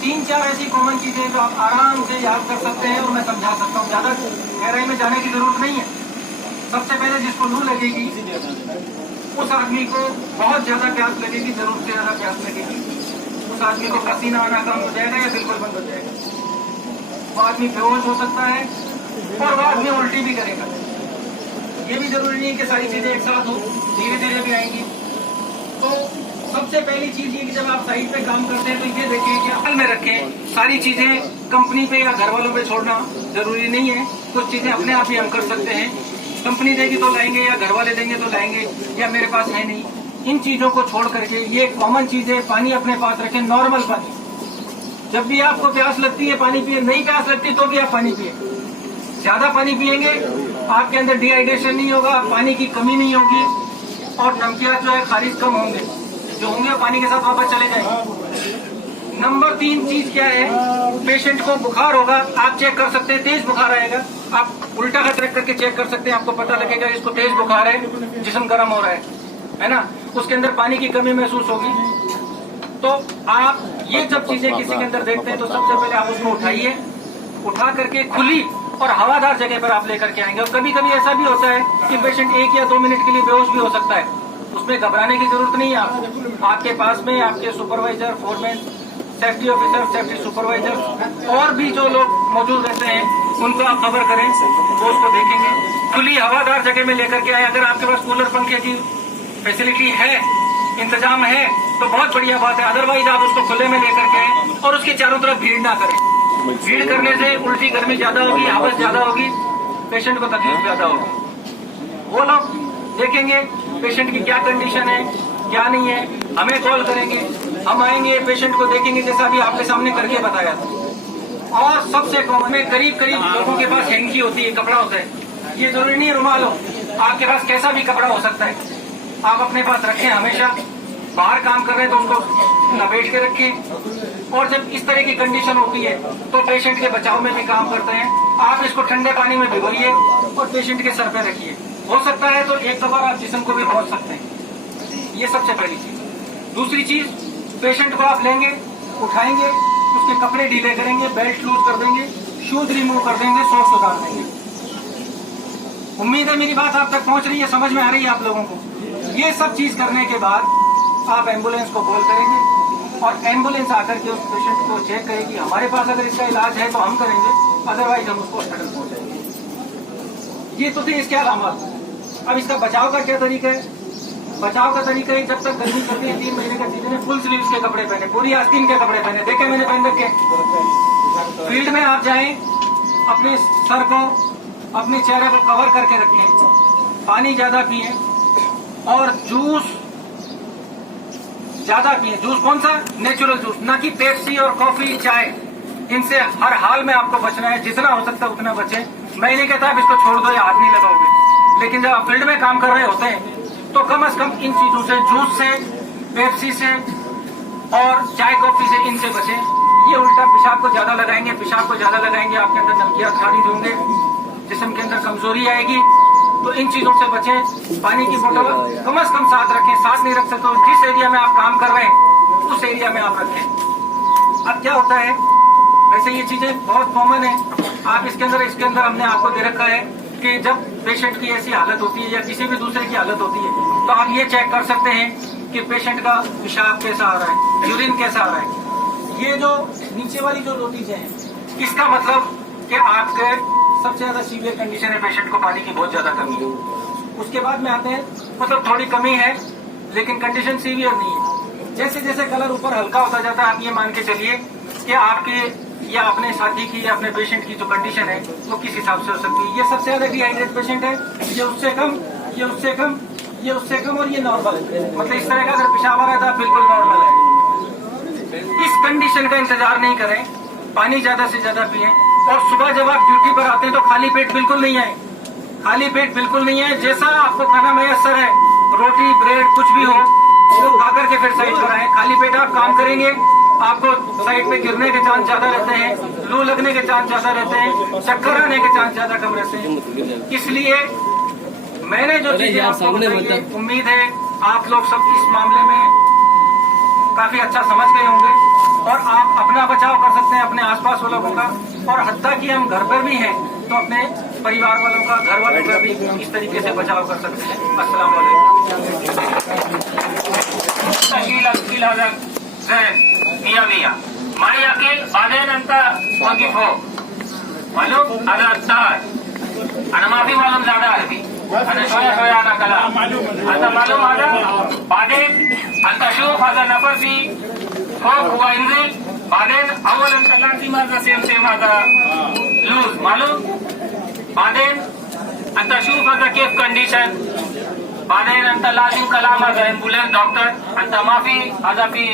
3-4 ऐसी कॉमन चीजें जो आप आराम से याद कर सकते हैं और मैं समझा सकता हूँ, ज्यादा गहराई में जाने की जरूरत नहीं है। सबसे पहले जिसको लू लगेगी उस आदमी को बहुत ज्यादा प्यास लगेगी, जरूरत से ज्यादा प्यास लगेगी। उस आदमी को पसीना आना कम हो जाएगा या बिल्कुल बंद हो जाएगा। वो आदमी बेहोश हो सकता है और वो आदमी उल्टी भी करेगा। ये भी जरूरी नहीं है कि सारी चीजें एक साथ हो, धीरे धीरे भी आएंगी। तो सबसे पहली चीज ये कि जब आप साइट पे काम करते हैं तो ये देखें कि अकल में रखें, सारी चीजें कंपनी पे या घर वालों पे छोड़ना जरूरी नहीं है। कुछ चीजें अपने आप ही हम कर सकते हैं। कंपनी देगी तो लाएंगे या घर वाले देंगे तो लाएंगे, या मेरे पास है नहीं। इन चीजों को छोड़ करके ये कॉमन चीज है, पानी अपने पास रखें, नॉर्मल पानी। जब भी आपको प्यास लगती है पानी पिए, नहीं प्यास लगती तो भी आप पानी पिए। ज्यादा पानी पिएंगे आपके अंदर डिहाइड्रेशन नहीं होगा, पानी की कमी नहीं होगी और नमकियात जो है खारिज कम होंगे, जो होंगे पानी के साथ वापस चले जाएंगे। नंबर 3 चीज क्या है, पेशेंट को बुखार होगा, आप चेक कर सकते हैं, तेज बुखार आएगा, आप उल्टा हाथ रख करके चेक कर सकते हैं, आपको पता लगेगा इसको तेज बुखार है, जिस्म गर्म हो रहा है ना, उसके अंदर पानी की कमी महसूस होगी। तो आप ये जब चीजें किसी के अंदर देखते हैं तो सबसे पहले आप उसको उठाइए, उठा करके खुली और हवादार जगह पर आप लेकर के आएंगे। और कभी कभी ऐसा भी होता है कि पेशेंट 1 या 2 मिनट के लिए बेहोश भी हो सकता है, उसमें घबराने की जरूरत नहीं है। आपके पास में आपके supervisor, foreman, safety officer, safety supervisor और भी जो लोग मौजूद रहते हैं उनको आप खबर करें, वो उसको देखेंगे। खुली हवादार जगह में लेकर के आए। अगर आपके पास कूलर पंखे की फैसिलिटी है, इंतजाम है तो बहुत बढ़िया बात है, अदरवाइज आप उसको खुले में लेकर के आए और उसके चारों तरफ भीड़ ना करें। भीड़ करने से उल्टी गर्मी ज्यादा होगी, आवाज ज्यादा होगी, पेशेंट को तकलीफ ज्यादा होगी। वो लोग देखेंगे पेशेंट की क्या कंडीशन है, क्या नहीं है, हमें कॉल करेंगे, हम आएंगे, पेशेंट को देखेंगे जैसा भी आपके सामने करके बताया था। और सबसे कॉमन में करीब लोगों के पास हैंकी होती है, कपड़ा होता है। ये जरूरी नहीं रुमाल हो, आपके पास कैसा भी कपड़ा हो सकता है, आप अपने पास रखें हमेशा। बाहर काम कर रहे हैं तो उसको लपेट के रखें। और जब इस तरह की कंडीशन होती है तो पेशेंट के बचाव में भी काम करते हैं। आप इसको ठंडे पानी में भिगोइए और पेशेंट के सर पे रखिए। हो सकता है तो एक बार आप जिस्म को भी पहुंच सकते हैं। ये सबसे पहली चीज। दूसरी चीज, पेशेंट को आप लेंगे, उठाएंगे, उसके कपड़े ढीले करेंगे, बेल्ट लूज कर देंगे, शूज रिमूव कर देंगे, सॉक्स उतार देंगे। उम्मीद है मेरी बात आप तक पहुंच रही है, समझ में आ रही है आप लोगों को। ये सब चीज करने के बाद आप एम्बुलेंस को कॉल करेंगे और एम्बुलेंस आकर के उस पेशेंट को चेक करेगी। हमारे पास अगर इसका इलाज है तो हम करेंगे, अदरवाइज हम उसको हॉस्पिटल पहुंचाएंगे। ये तो थे इसके अलामत। अब इसका बचाव का क्या तरीका है? बचाव का तरीका है, जब तक गर्मी चलती है 3 महीने का सीजन है, फुल स्लीव्स के कपड़े पहने, पूरी आस्तीन के कपड़े पहने। देखे मैंने पहन रखे। फील्ड में आप जाएं, अपने सर को, अपने चेहरे को कवर करके रखें, पानी ज्यादा पिए और जूस ज्यादा पिए। जूस कौन सा? नेचुरल जूस, ना कि पेप्सी और कॉफी, चाय। इनसे हर हाल में आपको बचना है, जितना हो सकता है उतना बचे। मैं नहीं कहता आप इसको छोड़ दो या हाथ नहीं लगाओगे, लेकिन जब आप फील्ड में काम कर रहे होते हैं तो कम से कम इन चीजों से, जूस से, पेप्सी से और चाय कॉफी से, इनसे बचें। ये उल्टा पेशाब को ज्यादा लगाएंगे, पेशाब को ज्यादा लगाएंगे, आपके अंदर नमकियात खारिज होंगे, जिस्म के अंदर कमजोरी आएगी। तो इन चीजों से बचें। पानी की बोतल कम से कम साथ रखें, साथ नहीं रख सकते तो जिस एरिया में आप काम कर रहे हैं उस एरिया में आप रखें। अब क्या होता है, वैसे ये चीजें बहुत कॉमन है। आप इसके अंदर हमने आपको दे रखा है कि जब पेशेंट की ऐसी हालत होती है या किसी भी दूसरे की हालत होती है तो आप ये चेक कर सकते हैं कि पेशेंट का पेशाब कैसा आ रहा है, यूरिन कैसा आ रहा है। ये जो नीचे वाली जो 2 चीजें हैं, इसका मतलब कि आपके सबसे ज्यादा सीवियर कंडीशन है, पेशेंट को पानी की बहुत ज्यादा कमी है। उसके बाद में आते हैं, मतलब थोड़ी कमी है लेकिन कंडीशन सीवियर नहीं है। जैसे जैसे कलर ऊपर हल्का होता जाता है, आप ये मान के चलिए कि आपके या अपने साथी की या अपने पेशेंट की जो कंडीशन है वो किस हिसाब से हो सकती है। ये सबसे ज्यादा डिहाइड्रेट पेशेंट है, ये उससे कम, ये उससे कम, ये उससे कम और ये नॉर्मल है। मतलब इस तरह का अगर पेशाब आ रहा था बिल्कुल नॉर्मल है। इस कंडीशन का इंतजार नहीं करें, पानी ज्यादा से ज्यादा पिए। और सुबह जब आप ड्यूटी पर आते हैं तो खाली पेट बिल्कुल नहीं आए, खाली पेट बिल्कुल नहीं है। जैसा आपको खाना मैसर है, रोटी, ब्रेड, कुछ भी हो, वो खा करके फिर साइड पर आए। खाली पेट आप काम करेंगे, आपको साइड पे गिरने के चांस ज्यादा रहते हैं, लू लगने के चांस ज्यादा रहते हैं, चक्कर आने के चांस ज्यादा कम रहते हैं। इसलिए मैंने जो चीजें आपको बताई, उम्मीद है आप लोग सब इस मामले में काफी अच्छा समझ गए होंगे और आप अपना बचाव कंट्रोल होगा। और हत्ता कि हम घर पर भी हैं तो अपने परिवार वालों का, घर वालों का भी इस तरीके से बचाव कर सकते हैं। अस्सलाम वालेकुम। माई अकील बादेनंतर वाकिफ हो मालूम अदार आणि माफी मालूम ज्यादा अरबी आणि शोया शोया ना कला आता मालूम आदा बादेन अंता शूफ आदा नफसी फोक हुआ इंजिल बादेन अव्वल अंता लाजिम आदा सेम आदा लूज मालूम बादेन अंता शूफ आदा केफ कंडीशन बादेन अंता लाजिम कलाम आदा एम्बुलेंस डॉक्टर अंता माफी आदा की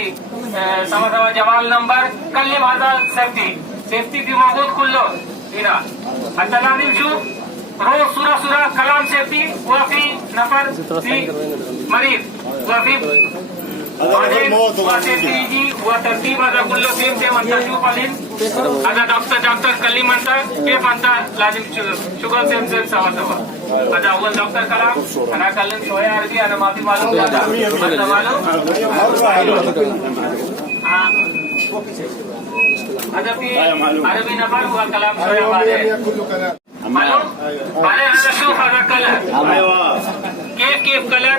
समझा जवाल नंबर कल्ले माझा सेफ्टी भी मौजूद खुल्लो इरा आता लाजिम शूफ रोज सुरा कलाम सेफ्टी वफी नफर फी मरीज वफी जी व तरतीब आता कुल्लो सेम अंता शूफ आलिन आता डॉक्टर कल्ली म्हणता केफ अंता लाजिम शुगर सेम सवा आता अव्वल डॉक्टर कलाम अना कल्लन शोया अरबी अना माफी मालूम आता मालूम अरबी नफर हुआ कलाम शोया बारे मालूम बारे शूफ हज़ा कलर केफ कलर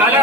कलर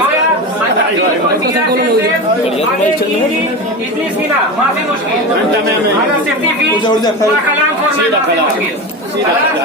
सोया इतनी सी ना माफी मुश्किल अगर सेफ्टी फी कलाम फॉर में माफी मुश्किल